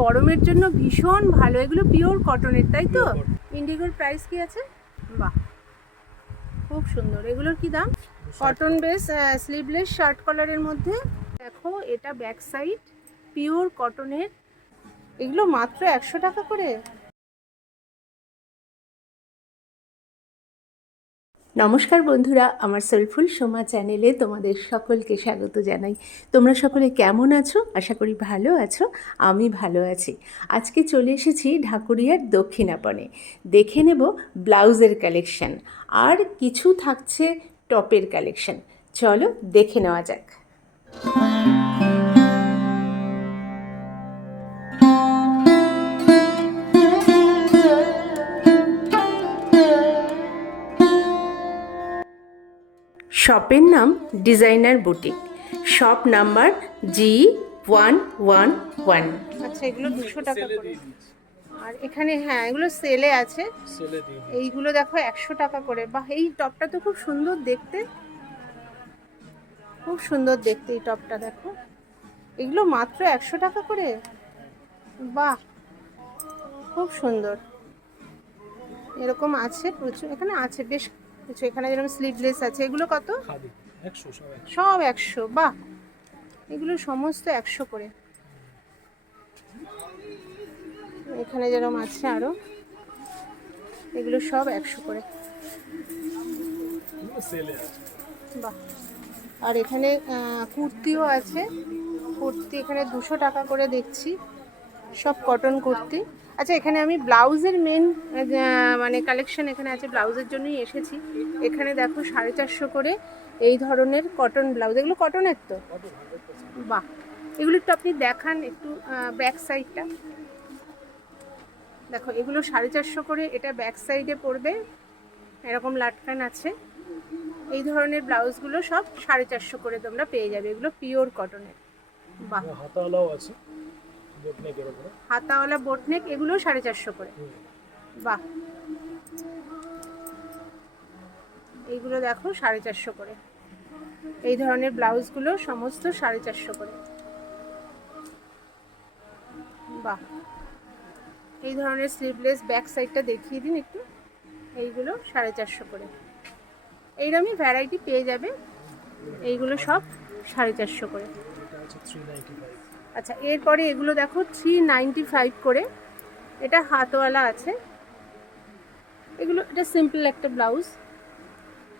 গরমের জন্য ভীষণ ভালো। এগুলো পিওর কটনের তাই তো? ইন্ডিগোর প্রাইস কি আছে? বাহ খুব সুন্দর। এগুলোর কি দাম? কটন বেস স্লিভলেস শার্ট কলারের মধ্যে। দেখো এটা ব্যাক সাইড পিওর কটনের এগুলো মাত্র একশো টাকা করে? নমস্কার বন্ধুরা, আমার সোলফুল সোমা চ্যানেলে তোমাদের সকলকে স্বাগত জানাই। তোমরা সকলে কেমন আছো? আশা করি ভালো আছো, আমি ভালো আছি। আজকে চলে এসেছি ঢাকুরিয়ার দক্ষিণাপনে দেখে নেব ব্লাউজের কালেকশন। আর কিছু থাকছে টপের কালেকশন। চলো দেখে নেওয়া যাক। শপের নাম designer boutique. Shop number G one one one আচ্ছা এগুলো দুশো টাকা করে। আর এখানে হ্যাঁ এগুলো সেলে আছে। এইগুলো দেখো একশো টাকা করে। বাহ এই টপটা তো খুব সুন্দর দেখতে। খুব সুন্দর দেখতে এই টপটা দেখো। এগুলো মাত্র একশো টাকা করে? বাহ খুব সুন্দর। এরকম আছে প্রচুর। এখানে আছে বেশ কিছু এখানে যেরকম স্লিভলেস আছে এগুলো কত? সব একশো। বাহ! এগুলো সমস্ত একশো করে। এখানে যেরকম আছে আরও এগুলো সব একশো করে। বাহ! আর এখানে কুর্তিও আছে। কুর্তি এখানে দুশো টাকা করে দেখছি। সব কটন কুর্তি। আচ্ছা এখানে আমি ব্লাউজের মেন মানে কালেকশন এখানে আছে, ব্লাউজের জন্যই এসেছি। এখানে দেখো সাড়ে চারশো করে এই ধরনের কটন ব্লাউজ এগুলো কটনের তো? বাহ! এগুলো একটু আপনি দেখান একটু ব্যাক সাইডটা দেখো, এগুলো সাড়ে চারশো করে, এটা ব্যাক সাইডে পড়বে। এরকম লাটকান আছে। এই ধরনের ব্লাউজগুলো সব সাড়ে চারশো করে তোমরা পেয়ে যাবে। এগুলো পিওর কটনের বাহ! হাতাওয়ালাও আছে। হাতাওয়ালা বোটনেক এগুলো সাড়ে চারশো করে। বাহ। এইগুলো দেখো সাড়ে চারশো করে। এই ধরনের ব্লাউজগুলো সমস্ত সাড়ে চারশো করে। বাহ। এই ধরনের স্লিভলেস ব্যাক সাইডটা দেখিয়ে দিন একটু। এইগুলো সাড়ে চারশো করে। এইরকমই ভ্যারাইটি পেয়ে যাবে। এইগুলো সব সাড়ে চারশো করে। আছে থ্রি নাইনটি ফাইভ আচ্ছা এরপরে এগুলো দেখো থ্রি নাইনটি ফাইভ করে। এটা হাতওয়ালা আছে। এগুলো এটা সিম্পল একটা ব্লাউজ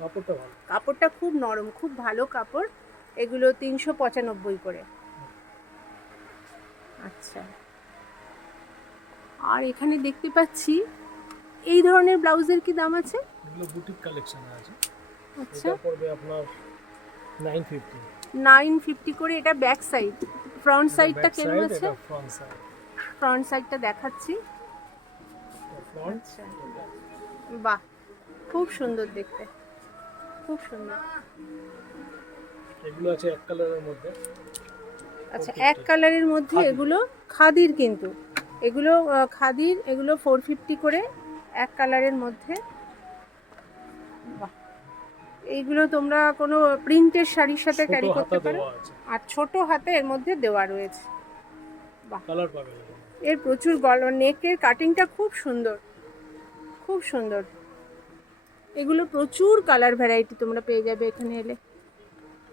কাপড়টা ভালো। কাপড়টা খুব নরম খুব ভালো কাপড়। এগুলো তিনশো পঁচানব্বই করে। আচ্ছা। আর এখানে দেখতে পাচ্ছি এই ধরনের ব্লাউজের কি দাম আছে? এগুলো বুটিক কালেকশন আছে। আচ্ছা। পড়বে আপনার নাইন ফিফটি নাইন ফিফটি করে এটা ব্যাক সাইড ফ্রন্ট সাইডটা কেমন আছে? ফ্রন্ট সাইডটা দেখাচ্ছি। বাহ খুব সুন্দর দেখতে। খুব সুন্দর। এগুলো আছে এক কালারের মধ্যে। আচ্ছা এক কালারের মধ্যে এগুলো খাদির কিন্তু। এগুলো খাদির এগুলো ফোর ফিফটি করে এক কালারের মধ্যে। বাহ। এইগুলো তোমরা কোনো প্রিন্টের শাড়ির সাথে ক্যারি করতে পারো। আর ছোট হাতে এর মধ্যে দেওয়া রয়েছে। কালার পাবে এর প্রচুর গল নেকের কাটিংটা খুব সুন্দর। খুব সুন্দর। এগুলো প্রচুর কালার ভ্যারাইটি তোমরা পেয়ে যাবে এখানে এলে।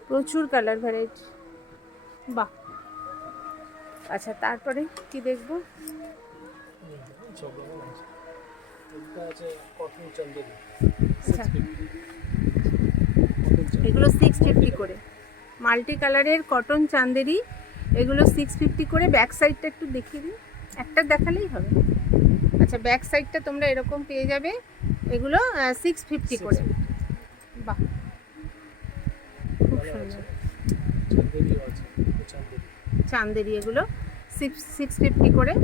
প্রচুর কালার ভ্যারাইটি বাহ। আচ্ছা তারপরে কি দেখব? আচ্ছা। এগুলো সিক্স ফিফটি করে। মাল্টি কালারের কটন চান্দেরি এগুলো সিক্স ফিফটি করে। ব্যাক সাইডটা একটু দেখিয়ে দিন। একটা দেখালেই হবে। আচ্ছা ব্যাক সাইডটা তোমরা এরকম পেয়ে যাবে। এগুলো সিক্স ফিফটি করে। বাহ। খুব সুন্দর। চান্দেরি। এগুলো সিক্স সিক্স ফিফটি করে।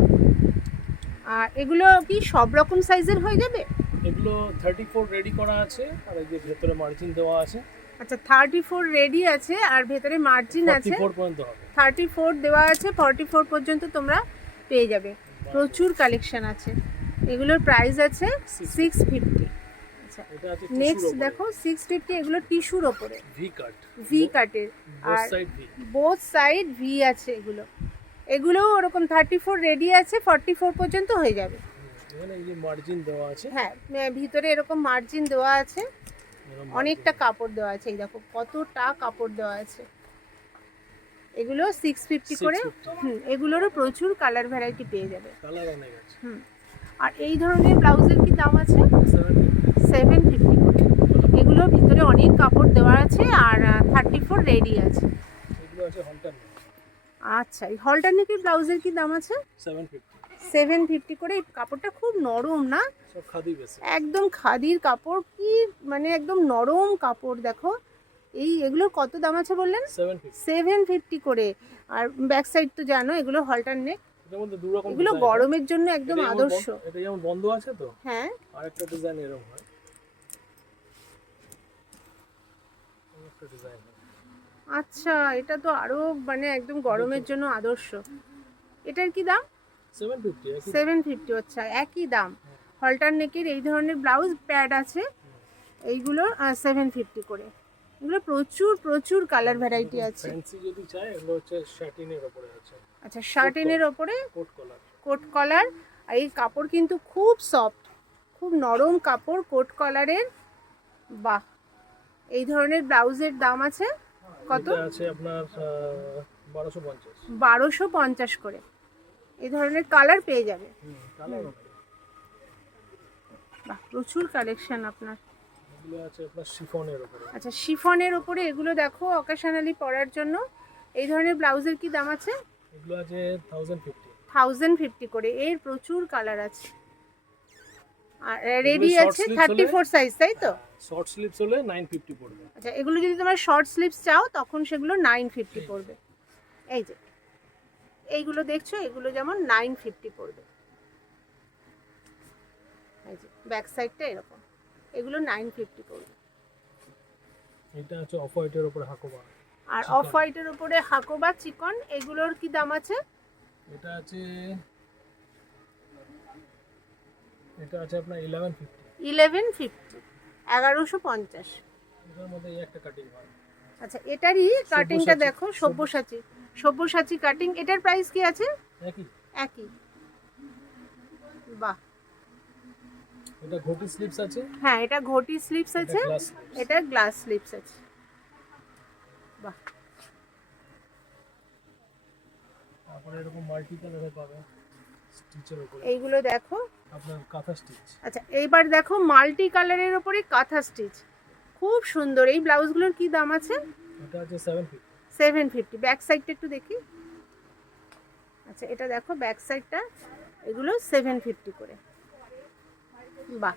আর এগুলো কি সব রকম সাইজের হয়ে যাবে? এগুলো থার্টি ফোর রেডি করা আছে। আর এই যে ভেতরে মার্জিন দেওয়া আছে। আচ্ছা থার্টি ফোর রেডি আছে আর ভেতরে মার্জিন আছে। থার্টি ফোর দেওয়া আছে ফর্টি ফোর পর্যন্ত তোমরা পেয়ে যাবে। প্রচুর কালেকশন আছে। এগুলোর প্রাইস আছে সিক্স ফিফটি আচ্ছা নেক্সট দেখো সিক্স ফিফটি এগুলো টিস্যুর ওপরে ভি কাট ভি কাটের আর বোথ সাইড ভি আছে এগুলো। এগুলোও ওরকম থার্টি ফোর রেডি আছে ফর্টি ফোর পর্যন্ত হয়ে যাবে। মার্জিন দেওয়া আছে। হ্যাঁ ভিতরে এরকম মার্জিন দেওয়া আছে। অনেকটা কাপড় দেওয়া আছে এই দেখো কতটা কাপড় দেওয়া আছে। এগুলো সিক্স ফিফটি করে হুম এগুলোরও প্রচুর কালার ভ্যারাইটি পেয়ে যাবে। কালার অনেক আছে। হুম আর এই ধরনের ব্লাউজের কি দাম আছে? সেভেন ফিফটি করে। এগুলোর ভিতরে অনেক কাপড় দেওয়া আছে আর থার্টি ফোর রেডি আছে। এগুলো আছে হলটার আচ্ছা এই হলটারনেটিভ ব্লাউজের কি দাম আছে? সেভেন ফিফটি সেভেন ফিফটি করে এই কাপড়টা খুব নরম না? একদম খাদির কাপড় কি মানে একদম নরম কাপড় দেখো। এই এগুলোর কত দাম আছে বললেন? সেভেন ফিফটি করে। আর ব্যাক সাইড তো জানো এগুলো হলটার নেক এগুলো গরমের জন্য একদম আদর্শ। বন্ধ- এটা যেমন বন্ধ আছে তো? হ্যাঁ। আরেকটা ডিজাইন এরকম হয়। আচ্ছা এটা তো আরও মানে একদম গরমের জন্য আদর্শ। এটার কি দাম? সেভেন ফিফটি আচ্ছা একই দাম। হলটার নেকের এই ধরনের ব্লাউজ প্যাড আছে। এইগুলো সেভেন ফিফটি করে। এগুলো প্রচুর প্রচুর কালার ভ্যারাইটি আছে। ফ্যান্সি যদি চাই এগুলো হচ্ছে শার্টিনের উপরে আছে। আচ্ছা শার্টিনের ওপরে কোট কলার কোট কলার আর এই কাপড় কিন্তু খুব সফট খুব নরম কাপড় কোট কলারের বাহ! এই ধরনের ব্লাউজের দাম আছে। কত? আছে আপনার বারোশো পঞ্চাশ। বারোশো পঞ্চাশ করে। এই ধরনের কালার পেয়ে যাবে। বাহ প্রচুর কালেকশন আপনার। এগুলো শিফনের উপরে। আচ্ছা শিফনের ওপরে এগুলো দেখো অকেশনালি পরার জন্য। এই ধরনের ব্লাউজের কি দাম আছে? এগুলো আছে থাউজেন্ড ফিফটি থাউজেন্ড ফিফটি করে। এর প্রচুর কালার আছে। আর রেডি আছে sleeves থার্টি হলে- ফোর সাইজ তাই তো? শর্ট স্লিভস হলে নাইন ফিফটি পড়বে। আচ্ছা এগুলো যদি তোমার শর্ট স্লিভস চাও তখন সেগুলো নাইন ফিফটি পড়বে। এই যে এইগুলো দেখছ এগুলো যেমন নাইন ফিফটি পড়বে। এই যে ব্যাক সাইডটা এরকম। এগুলো নাইন ফিফটি পড়বে। এটা আছে অফ হোয়াইটের উপরে হাকোবা। আর অফ হোয়াইটের উপরে হাকোবা চিকন এগুলোর কি দাম আছে? এটা আছে এটা আছে আপনার ইলেভেন ফিফটি ইলেভেন ফিফটি এগারোশো পঞ্চাশ। এটার মধ্যে এই একটা কাটিং হয়। আচ্ছা এটারই কাটিংটা দেখো সব্যসাচী। সব্যসাচী কাটিং এটার প্রাইস কি আছে? একই। একই। বাহ। এটা ঘটি স্লিভস আছে। হ্যাঁ এটা ঘটি স্লিপস আছে এটা গ্লাস স্লিপস আছে। বাহ। তারপরে এরকম মাল্টি কালারে পাবে স্টিচের উপরে। এইগুলো দেখো। আপনার কাঁথা স্টিচ আচ্ছা এইবার দেখো মাল্টি কালারের ওপরে কাঁথা স্টিচ খুব সুন্দর। এই ব্লাউজগুলোর কি দাম আছে? এটা আছে seven fifty seven fifty back সাইডটা একটু দেখি। আচ্ছা এটা দেখো ব্যাক সাইডটা এগুলো সেভেন ফিফটি করে। বাহ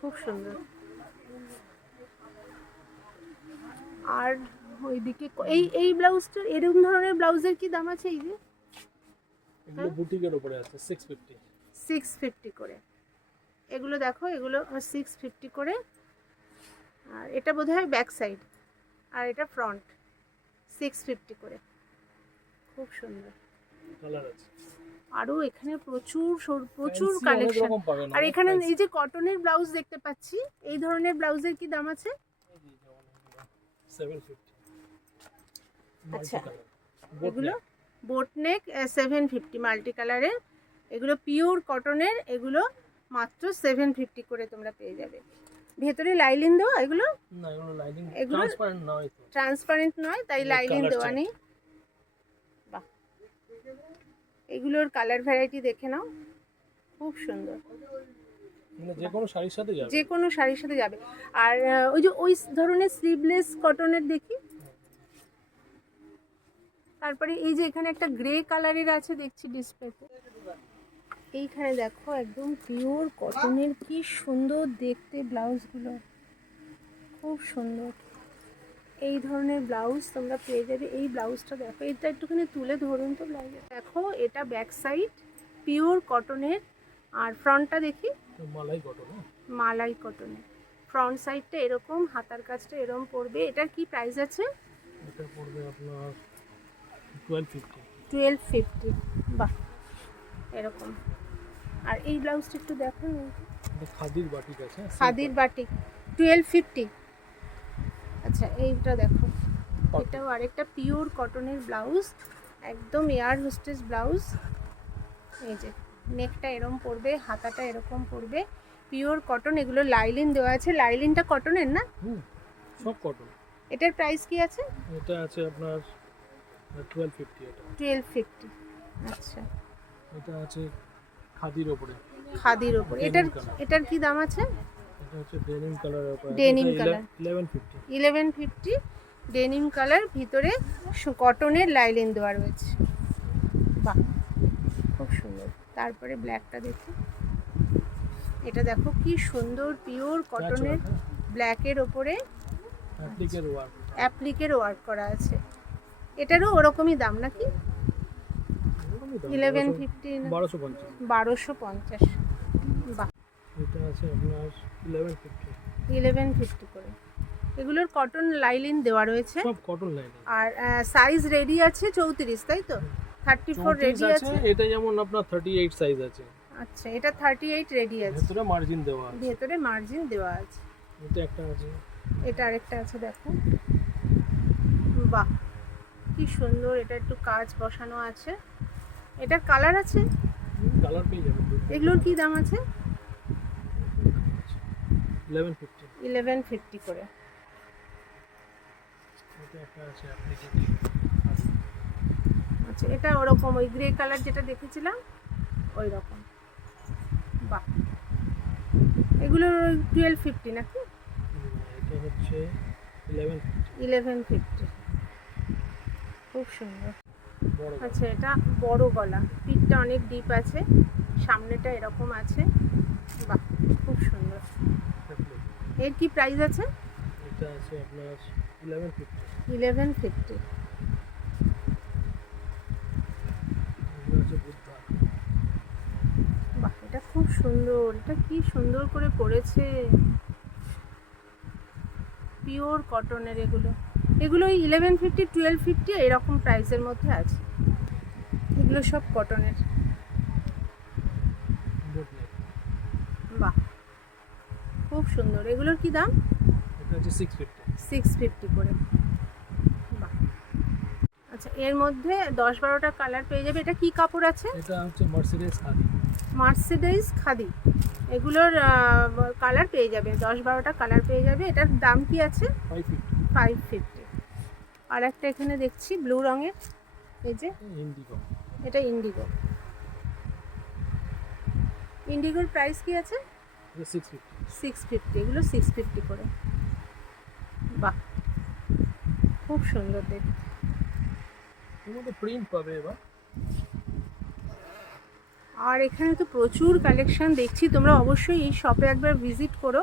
খুব সুন্দর। আর ওইদিকে এই এই ব্লাউজটা এরকম ধরনের ব্লাউজের কি দাম আছে এই যে? এগুলো বুটিকের উপরে আছে সিক্স ফিফটি সিক্স ফিফটি করে। এগুলো দেখো এগুলো সিক্স ফিফটি করে। আর এটা বোধহয় ব্যাক সাইড আর এটা ফ্রন্ট সিক্স ফিফটি করে। খুব সুন্দর। আরও এখানে প্রচুর প্রচুর কালেকশন আর এখানে এই যে কটনের ব্লাউজ দেখতে পাচ্ছি এই ধরনের ব্লাউজের কি দাম আছে? আচ্ছা। এগুলো boat neck seven fifty multi কালারের এগুলো পিওর কটনের এগুলো মাত্র সেভেন ফিফটি করে তোমরা পেয়ে যাবে। ভেতরে লাইলিন দেওয়া এগুলো? না এগুলো ট্রান্সপারেন্ট নয় ট্রান্সপারেন্ট নয় তাই লাইলিন দেওয়া নেই। বাহ। এগুলোর কালার ভ্যারাইটি দেখে নাও। খুব সুন্দর। মানে যে কোনো শাড়ির সাথে যাবে। যে কোনো শাড়ির সাথে যাবে। আর ওই যে ওই ধরনের স্লিভলেস কটনের দেখি? তারপরে এই যে এখানে একটা গ্রে কালারের আছে দেখছি ডিসপ্লেতে এইখানে দেখো একদম পিওর কটনের কি সুন্দর দেখতে ব্লাউজগুলো। খুব সুন্দর। এই ধরনের ব্লাউজ তোমরা পেয়ে যাবে। এই ব্লাউজটা দেখো এটা একটুখানি তুলে ধরুন তো ব্লাউজে দেখো এটা ব্যাক সাইড পিওর কটনের আর ফ্রন্টটা দেখি? মালাই কটন হ্যাঁ। মালাই কটনের ফ্রন্ট সাইডটা এরকম হাতার কাজটা এরকম পড়বে। এটার কি প্রাইস আছে? এটা পড়বে আপনার টুয়েলভ ফিফটি টুয়েলভ ফিফটি বাহ এরকম। আর এই ব্লাউজটা একটু দেখো। খাদির বাটিক আছে হ্যাঁ, খাদির বাটিক টুয়েলভ ফিফটি আচ্ছা এইটা দেখো। এটাও আরেকটা পিওর কটনের ব্লাউজ একদম এয়ার হোস্টেস ব্লাউজ। এই যে নেকটা এরকম পড়বে হাতাটা এরকম পড়বে পিওর কটন এগুলো লাইলিন দেওয়া আছে। লাইলিনটা কটনের না? হুম সব কটন এটার প্রাইস কি আছে? এটা আছে আপনার টুয়েলভ ফিফটি এটা। টুয়েলভ ফিফটি আচ্ছা। এটা আছে খাদির ওপরে। খাদির ওপর। এটার এটার কি দাম আছে? Denim Denim eleven fifty denim colour ভিতরে কটনের লাইলিন দেওয়া রয়েছে। বাহ খুব সুন্দর। তারপরে ব্ল্যাকটা দেখো। এটা দেখো কি সুন্দর পিওর কটনের ব্ল্যাকের ওপরে। অ্যাপ্লিকের ওয়ার্ক করা আছে। এটারও ওরকমই দাম নাকি? ইলেভেন ফিফটি বারোশো পঞ্চাশ। বারোশো পঞ্চাশ। বাহ। এটা আছে আপনার ইলেভেন ফিফটি ইলেভেন ফিফটি করে। এগুলোর কটন লাইলিন দেওয়া রয়েছে। সব কটন লাইন আর সাইজ রেডি আছে চৌত্রিশ তাই তো? থার্টি ফোর রেডি আছে আছে। এটা যেমন আপনার থার্টি এইট সাইজ আছে। আচ্ছা এটা থার্টি এইট রেডি আছে। ভেতরে মার্জিন দেওয়া আছে। ভেতরে মার্জিন দেওয়া আছে। এটা একটা আছে। এটা আরেকটা আছে দেখো। বাহ কি সুন্দর এটা একটু কাজ বসানো আছে। এটার কালার আছে? কালার পেয়ে যাবেন এগুলোর কি দাম আছে? ইলেভেন ফিফটি ইলেভেন ফিফটি করে। আচ্ছা এটা ওরকম ওই গ্রে কালার যেটা দেখেছিলাম ওই রকম বাহ। এগুলো টুয়েলভ ফিফটি নাকি? এটা হচ্ছে ইলেভেন ফিফটি খুব সুন্দর। আচ্ছা এটা বড় গলা। পিঠটা অনেক ডিপ আছে সামনেটা এরকম আছে। বাহ খুব সুন্দর। এর কি প্রাইস আছে? এটা আছে আপনার ইলেভেন ফিফটি ইলেভেন ফিফটি এগুলো আছে বুদ্ধা বাহ এটা খুব সুন্দর। এটা কি সুন্দর করে করেছে। পিওর কটনের এগুলো। এগুলো ওই ইলেভেন ফিফটি টুয়েলভ ফিফটি এরকম প্রাইসের মধ্যে আছে। এগুলো সব কটনের বাহ! খুব সুন্দর। এগুলোর কি দাম? সিক্স ফিফটি করে। বাহ! আচ্ছা এর মধ্যে দশ বারোটা কালার পেয়ে যাবে। এটা কি কাপড় আছে? এটা হচ্ছে মার্সিডিজ খাদি মার্সিডাইজ খাদি এগুলোর কালার পেয়ে যাবে। দশ বারোটা কালার পেয়ে যাবে। এটার দাম কি আছে? ফাইভ ফিফটি আর একটা এখানে দেখছি ব্লু রঙের এই যে ইন্ডিগো। এটা ইন্ডিগো। ইন্ডিগোর প্রাইস কি আছে? সিক্স ফিফটি এগুলো সিক্স ফিফটি করে। বাহ খুব সুন্দর দেখতে। প্রিন্ট পাবে এবার। আর এখানে তো প্রচুর কালেকশন দেখছি তোমরা অবশ্যই এই শপে একবার ভিজিট করো।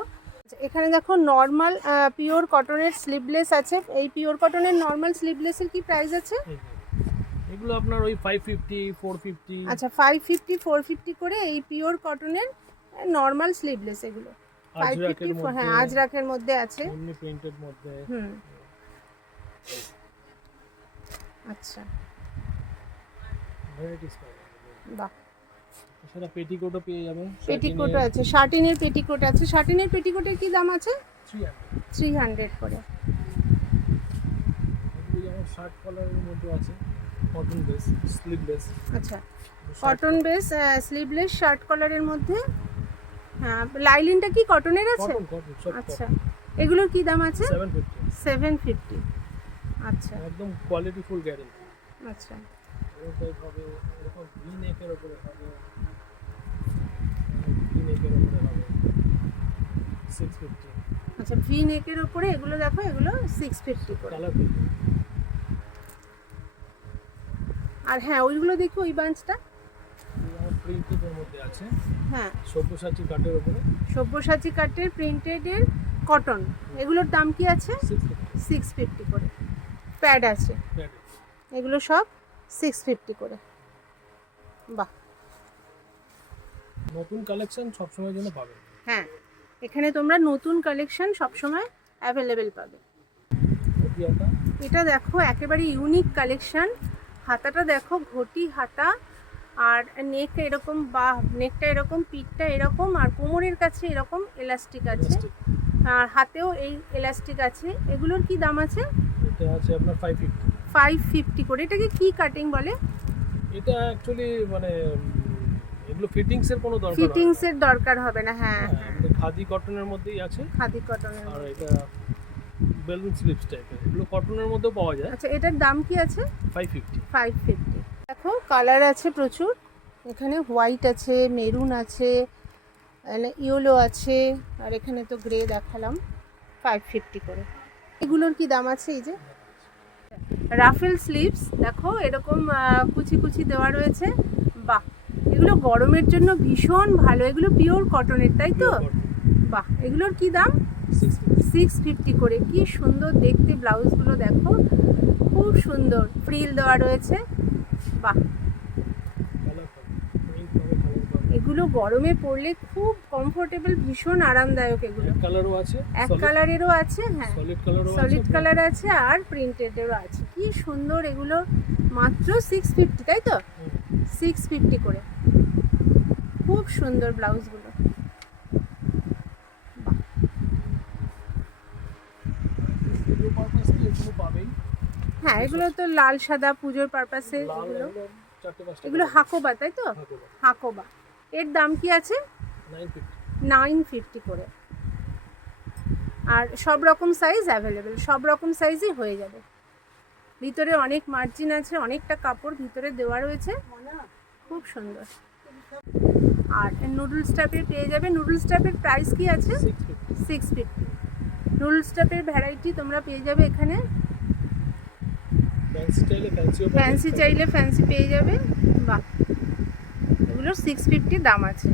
আচ্ছা, এখানে দেখো নর্মাল পিওর কটনের স্লিভলেস আছে। এই পিওর কটনের নর্মাল স্লিভলেসের কি প্রাইস আছে? এগুলো আপনার ওই ফাইভ ফিফটি ফোর ফিফটি আচ্ছা ফাইভ ফিফটি ফোর ফিফটি করে এই পিওর কটনের নর্মাল স্লিভলেস এগুলো। ফাইভ ফিফটি আজরাকের মধ্যে। হ্যাঁ আজরাকের মধ্যে আছে। এমনি প্রিন্টেড মধ্যে। হুম। আচ্ছা। ভ্যারাইটিস বাহ। সেটা পেটিকোটও পেয়ে যাবেন। পেটিকোট আছে শার্টিনের পেটিকোট আছে। শার্টিনের পেটিকোটের কি দাম আছে? থ্রি হান্ড্রেড করে। শার্ট কালারের মধ্যে আছে কটন বেস স্লিভলেস আচ্ছা। কটন বেস স্লিভলেস শার্ট কলারের মধ্যে হ্যাঁ লাইলিনটা কি কটনের আছে? আচ্ছা। এগুলোর কি দাম আছে? সেভেন ফিফটি আচ্ছা। একদম কোয়ালিটি ফুল গ্যারেন্টি আচ্ছা। এরকম হবে এরকম ভি নেকের ওপরে হবে। নেকের ওপরে হবে। সিক্স ফিফটি আচ্ছা ভি নেকের ওপরে এগুলো দেখো এগুলো সিক্স ফিফটি করে। আর হ্যাঁ ওইগুলো দেখি ওই বাঞ্চটা। প্রিন্টেডের মধ্যে আছে। হ্যাঁ। সব্যসাচী কাঠের ওপরে। সব্যসাচী কাটের প্রিন্টেডের কটন এগুলোর দাম কি আছে? সিক্স ফিফটি করে। প্যাড আছে। এগুলো সব সিক্স ফিফটি করে। বাহ। নতুন কালেকশন সবসময়ের জন্য পাবে। হ্যাঁ এখানে তোমরা নতুন কালেকশন সবসময় অ্যাভেলেবেল পাবে। এটা দেখো একেবারে ইউনিক কালেকশন হাতাটা দেখো ঘটি হাতা। আর নেক এরকম বা নেকটা এরকম পিঠটা এরকম আর কোমরের কাছে এরকম এলাস্টিক আছে। আর হাতেও এই এলাস্টিক আছে। এগুলোর কি দাম আছে? এটা আছে আপনার ফাইভ ফিফটি ফাইভ ফিফটি করে। এটাকে কি কাটিং বলে? এটা অ্যাকচুয়ালি মানে এগুলো ফিটিংস এর কোনো দরকার হয় না। ফিটিংসের দরকার হবে না হ্যাঁ হ্যাঁ, এটা খাদি কটনের মধ্যেই আছে। খাদি কটনের আর এটা বেলুন স্লিপস টাইপের এগুলো কটনের মধ্যেও পাওয়া যায়। আচ্ছা এটার দাম কি আছে? ফাইভ ফিফটি ফাইভ ফিফটি দেখো কালার আছে প্রচুর। এখানে হোয়াইট আছে মেরুন আছে ইয়েলো আছে আর এখানে তো গ্রে দেখালাম। ফাইভ ফিফটি করে। এগুলোর কি দাম আছে এই যে? রাফেল স্লিভস দেখো এরকম কুচি কুচি দেওয়া রয়েছে। এগুলো গরমের জন্য ভীষণ ভালো। এগুলো পিওর কটনের তাই তো? বাহ এগুলোর কি দাম? সিক্স ফিফটি করে। কি সুন্দর দেখতে ব্লাউজগুলো দেখো। খুব সুন্দর। ফ্রিল দেওয়া রয়েছে। বাহ। এগুলো গরমে পরলে খুব কমফোর্টেবল ভীষণ আরামদায়ক এগুলো। কালারও আছে এক কালারেরও আছে হ্যাঁ। সলিড সলিড কালার আছে আর প্রিন্টেডেরও আছে। কি সুন্দর এগুলো। মাত্র সিক্স ফিফটি তাই তো? সিক্স ফিফটি করে। খুব সুন্দর ব্লাউজগুলো। হ্যাঁ এগুলো তো লাল সাদা পুজোর পারপাসে এগুলো। এগুলো হাকোবা তাই তো? হাকোবা। এর দাম কি আছে? Nine fifty. করে। আর সব রকম সাইজ অ্যাভেলেবেল সব রকম সাইজই হয়ে যাবে। ভিতরে অনেক মার্জিন আছে অনেকটা কাপড় ভিতরে দেওয়া রয়েছে। খুব সুন্দর। আর নুডলস টাইপের পেয়ে যাবে। নুডলস টাইপের প্রাইস কি আছে? সিক্স ফিফটি নুডলস টাইপের ভ্যারাইটি তোমরা পেয়ে যাবে এখানে। ফ্যান্সি চাইলে ফ্যান্সি পেয়ে যাবে। বাহ। এগুলোর সিক্স ফিফটি দাম আছে।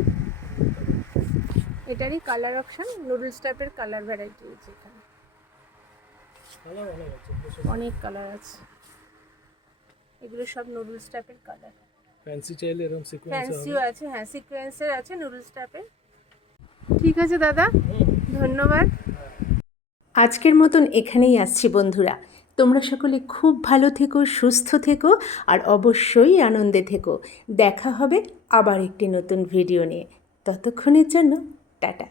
এটারই কালার অপশন নুডলস টাইপের কালার ভ্যারাইটি আছে এখানে। অনেক অনেক কালার আছে। এগুলো সব নুডলস টাইপের কালার ফ্যান্সি চাইলে এরকম সিকোয়েন্স ফ্যান্সিও আছে হ্যাঁ সিকোয়েন্সের আছে নুডলস টাইপের ঠিক আছে দাদা। ধন্যবাদ। আজকের মতন এখানেই আসছি বন্ধুরা। তোমরা সকলে খুব ভালো থেকো সুস্থ থেকো আর অবশ্যই আনন্দে থেকো। দেখা হবে আবার একটি নতুন ভিডিও নিয়ে। ততক্ষণের জন্য টাটা।